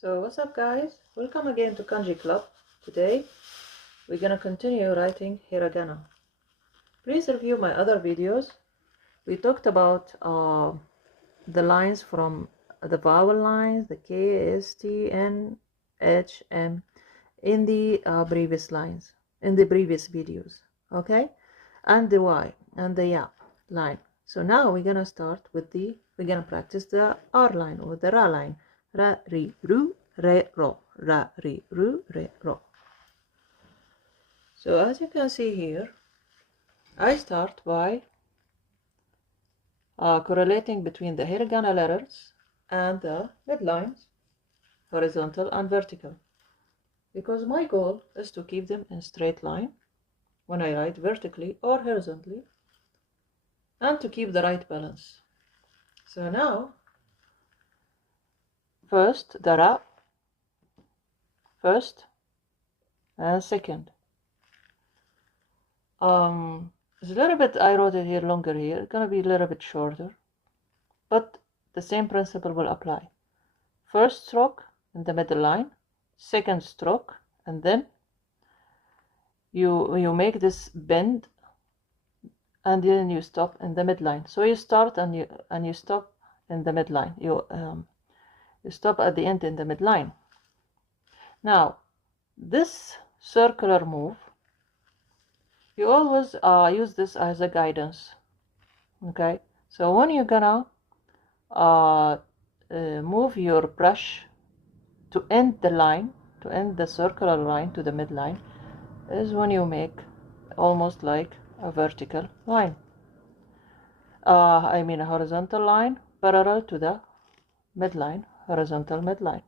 So what's up guys? Welcome again to Kanji Club. Today we're gonna continue writing Hiragana. Please review my other videos. We talked about the lines from the vowel lines, the K, S, T, N, H, M in the previous lines, in the previous videos, okay? And the Y and the Ya line. So now we're gonna start with we're gonna practice the R line or the Ra line. Ra, ri, ru, re, ro. Ra, ri, ru, re, ro. So as you can see here, I start by correlating between the hiragana letters and the midlines, horizontal and vertical, because my goal is to keep them in straight line when I write vertically or horizontally, and to keep the right balance. So now, first the Ra, first and second. It's a little bit, I wrote it here longer here, it's gonna be a little bit shorter, but the same principle will apply. First stroke in the middle line, second stroke, and then you make this bend, and then you stop in the midline. So you start and you stop in the midline. You stop at the end in the midline. Now, this circular move, you always use this as a guidance. Okay, so when you're gonna move your brush to end the line, to end the circular line to the midline, is when you make almost like a vertical line. I mean a horizontal line parallel to the midline, horizontal midline.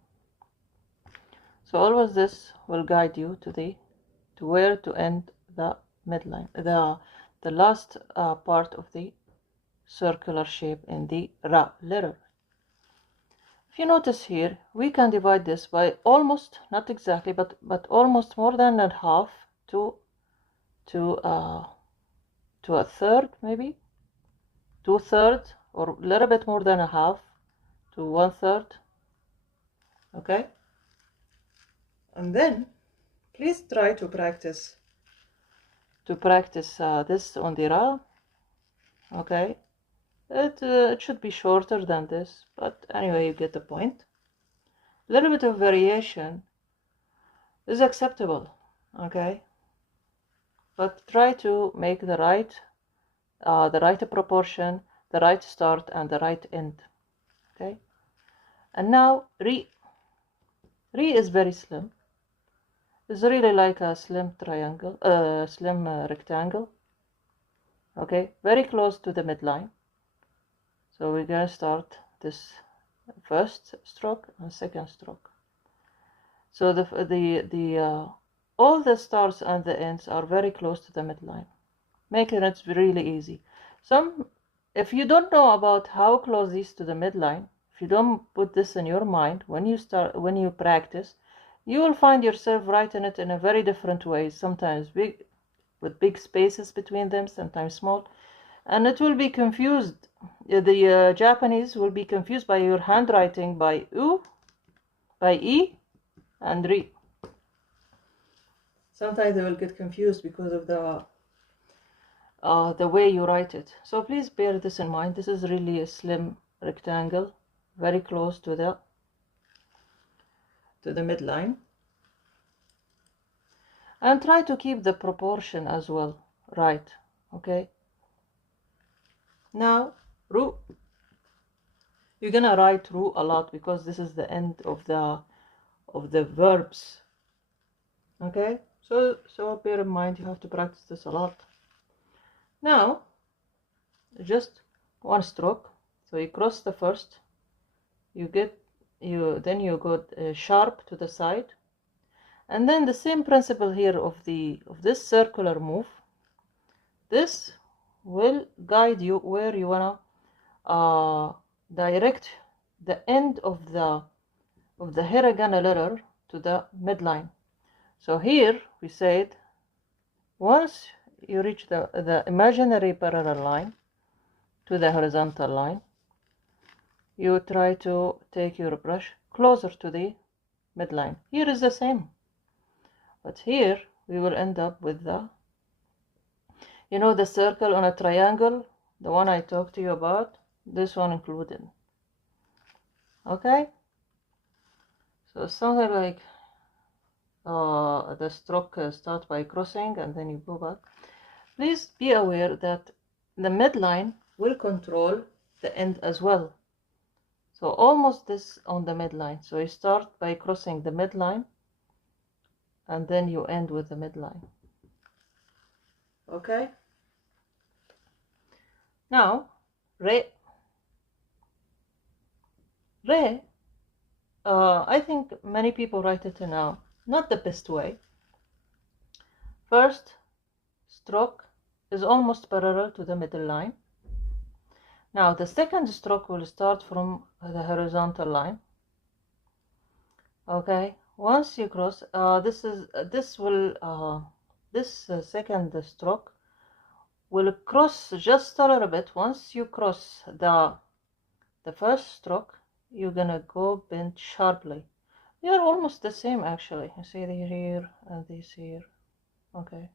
So always this will guide you to where to end the midline, the last part of the circular shape in the Ra letter. If you notice here, we can divide this by almost, not exactly, but almost more than a half to a third, maybe 2/3, or a little bit more than a half to 1/3. Okay, and then please try to practice this on the Ra. Okay, it should be shorter than this, but anyway, you get the point. A little bit of variation is acceptable, okay, but try to make the right proportion, the right start and the right end. Okay, and now Ri is very slim. It's really like a slim triangle, slim rectangle. Okay, very close to the midline. So we're gonna start this first stroke and second stroke. So all the starts and the ends are very close to the midline, making it really easy. If you don't know about how close these to the midline, if you don't put this in your mind when you practice, you will find yourself writing it in a very different way, sometimes big, with big spaces between them, sometimes small, and it will be confused. The Japanese will be confused by your handwriting by U, by E, and Ri. Sometimes they will get confused because of the way you write it. So please bear this in mind. This is really a slim rectangle, very close to the midline, and try to keep the proportion as well right. Okay, now Ru, you're gonna write Ru a lot because this is the end of the verbs. Okay, so bear in mind, you have to practice this a lot. Now just one stroke, so you cross the first, then you go sharp to the side, and then the same principle here of this circular move. This will guide you where you wanna direct the end of the hiragana letter to the midline. So here we said, once you reach the imaginary parallel line to the horizontal line, you try to take your brush closer to the midline. Here is the same, but here we will end up with the, you know, the circle on a triangle, the one I talked to you about, this one included. Okay, so something like the stroke starts by crossing and then you go back. Please be aware that the midline will control the end as well. So almost this on the midline. So you start by crossing the midline and then you end with the midline. Okay. Now, re. Re, I think many people write it now. Not the best way. First stroke is almost parallel to the middle line. Now the second stroke will start from the horizontal line. Okay, once you cross, this second stroke will cross just a little bit. Once you cross the first stroke, you're gonna go bend sharply. They are almost the same actually. You see these here and these here. Okay.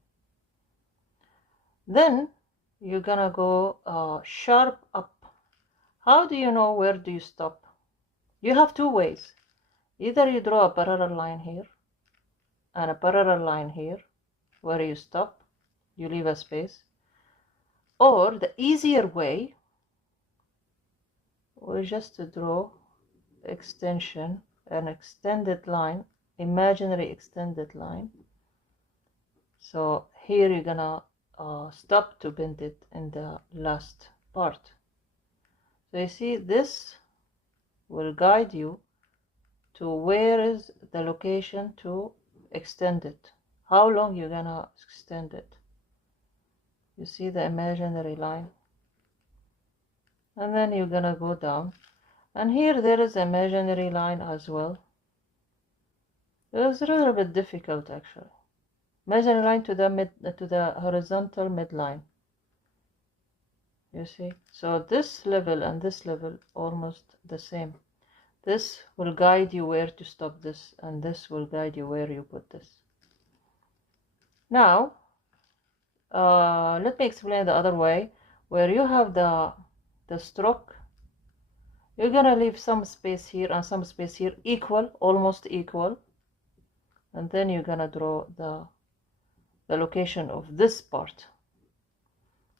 Then you're gonna go sharp up. How do you know where do you stop? You have two ways. Either you draw a parallel line here and a parallel line here where you stop, you leave a space, or the easier way was just to draw extension, an extended line, imaginary extended line. So here you're gonna stop to bend it in the last part. So you see, this will guide you to where is the location to extend it, how long you're gonna extend it. You see the imaginary line, and then you're gonna go down, and here there is imaginary line as well. It was a little bit difficult actually. Imaginary line to the horizontal midline. You see, so this level and this level almost the same. This will guide you where to stop this, and this will guide you where you put this. Now, let me explain the other way. Where you have the stroke, you're gonna leave some space here and some space here, equal, almost equal, and then you're gonna draw the location of this part.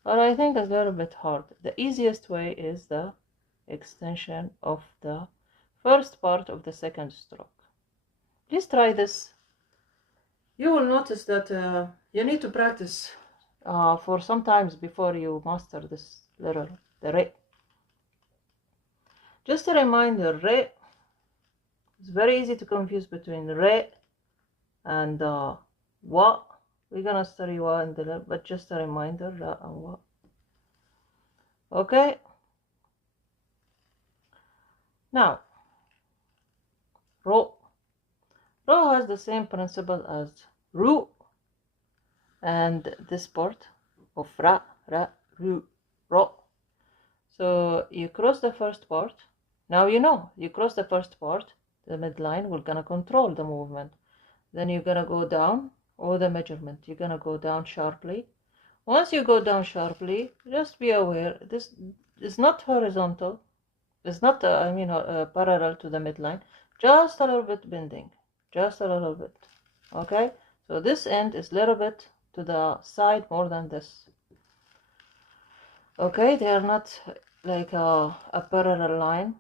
But I think it's a little bit hard. The easiest way is the extension of the first part of the second stroke. Please try this. You will notice that you need to practice for some times before you master this little, the re. Just a reminder, re is very easy to confuse between re and wa. We're gonna study wa in the, but just a reminder, ra and wa. Okay. Now, ro. Ro has the same principle as ru, and this part of ra, ru, ro. So you cross the first part. Now you know, you cross the first part, the midline, we're gonna control the movement. Then you're gonna go down, or the measurement, you're gonna go down sharply. Once you go down sharply, just be aware, this is not horizontal. It's not, parallel to the midline. Just a little bit bending. Just a little bit. Okay? So this end is a little bit to the side more than this. Okay? They are not like a parallel line.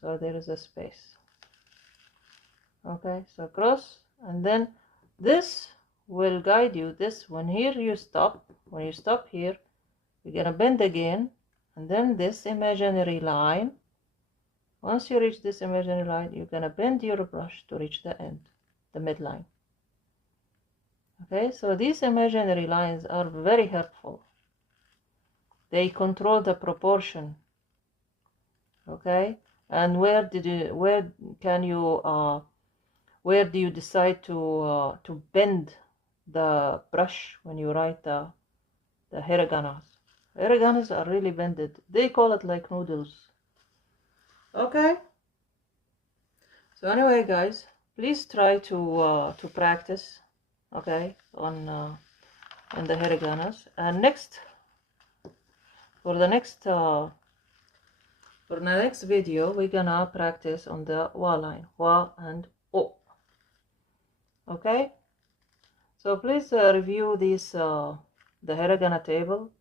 So there is a space. Okay? So cross. And then this will guide you. This, when here you stop. When you stop here, you're going to bend again. And then this imaginary line, once you reach this imaginary line, you're going to bend your brush to reach the end, the midline. Okay, so these imaginary lines are very helpful. They control the proportion. Okay, and where do you decide to bend the brush when you write the hiraganas? Hiraganas are really bended. They call it like noodles. Okay. So anyway, guys, please try to practice, okay, on in the hiraganas. And for the next video, we're gonna practice on the wa line, wa and o. Okay. So please review this the hiragana table.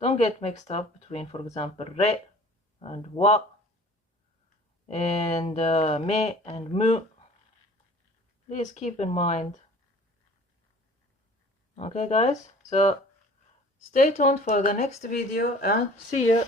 Don't get mixed up between, for example, re and wa, and me and mu. Please keep in mind. Okay, guys, so stay tuned for the next video and see you.